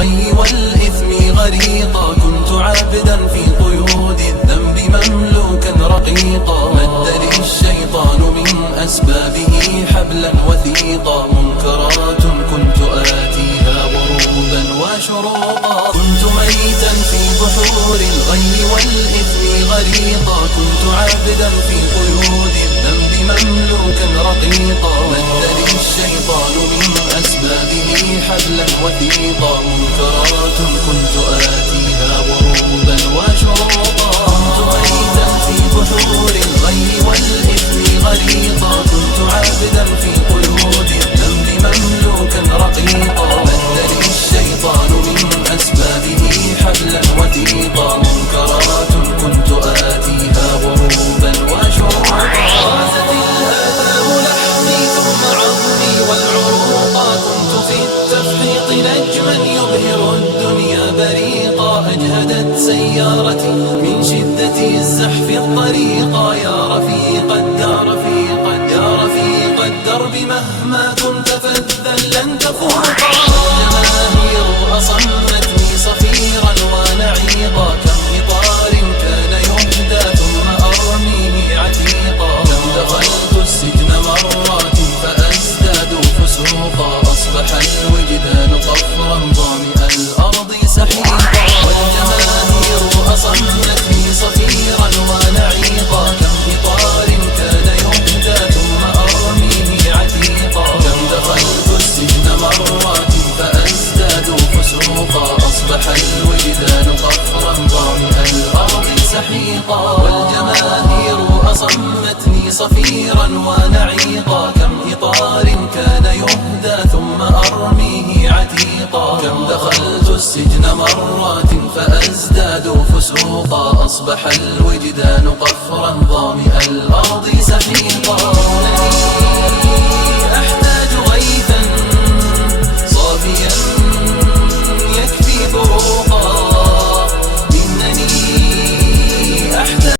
الغي والإثم غريقا، كنت عبدا في قيود الذنب مملوكا رقيقا، مد لي الشيطان من أسبابه حبلا وثيقا، منكرات كنت آتيها غروبا وشروقا، كنت ميتا في بحور الغي والإثم غريقا، كنت عبدا في قيود الذنب مملوكا رقيقا، مد لي الشيطان من أسبابه حبلا وثيقا، منكرات كنت آتيها غروبا وشروقا، كنت ميتا في بحور الغي والإثم غريقا، كنت عبدا في قيود الذنب مملوكا رقيقا، مد لي الشيطان من أسبابه حبلا وثيقا، منكرات كنت آتيها غروبا وشروقا، غازت الآثام لحمي ثم عظمي والعروقا، كنت في التفحيط نجما يبهر الدنيا بريقا، أجهدت سيارتي من شدة الزحف الطريقا، يا رفيق الدار يا رفيق الدرب مهما كنت فذا لن تفوقا، الجماهير أصمتني صفيرا ونعيقا، كم إطار كان يهدى ثم أرميه عتيقا، كم دخلت السجن مرات فأزداد فسوقا، أصبح الوجدان طفرا ظامئ الأرض سحيقا، والجماهير أصمتني صفيرا ونعيقا، كم إطار كان يهدى ثم أرميه عتيقا، كم دخلت السجن مرات فأزداد فسوقا، أصبح الوجدان طفرا ظامئ الأرض سحيقا، والجماهير أصمتني صفيرا ونعيقا، كم إطار كان يهدى ثم أرميه عتيقا، كم دخلت السجن مرات فأزداد فسوقا، أصبح الوجدان قفرا ظامئ الأرض سحيقا.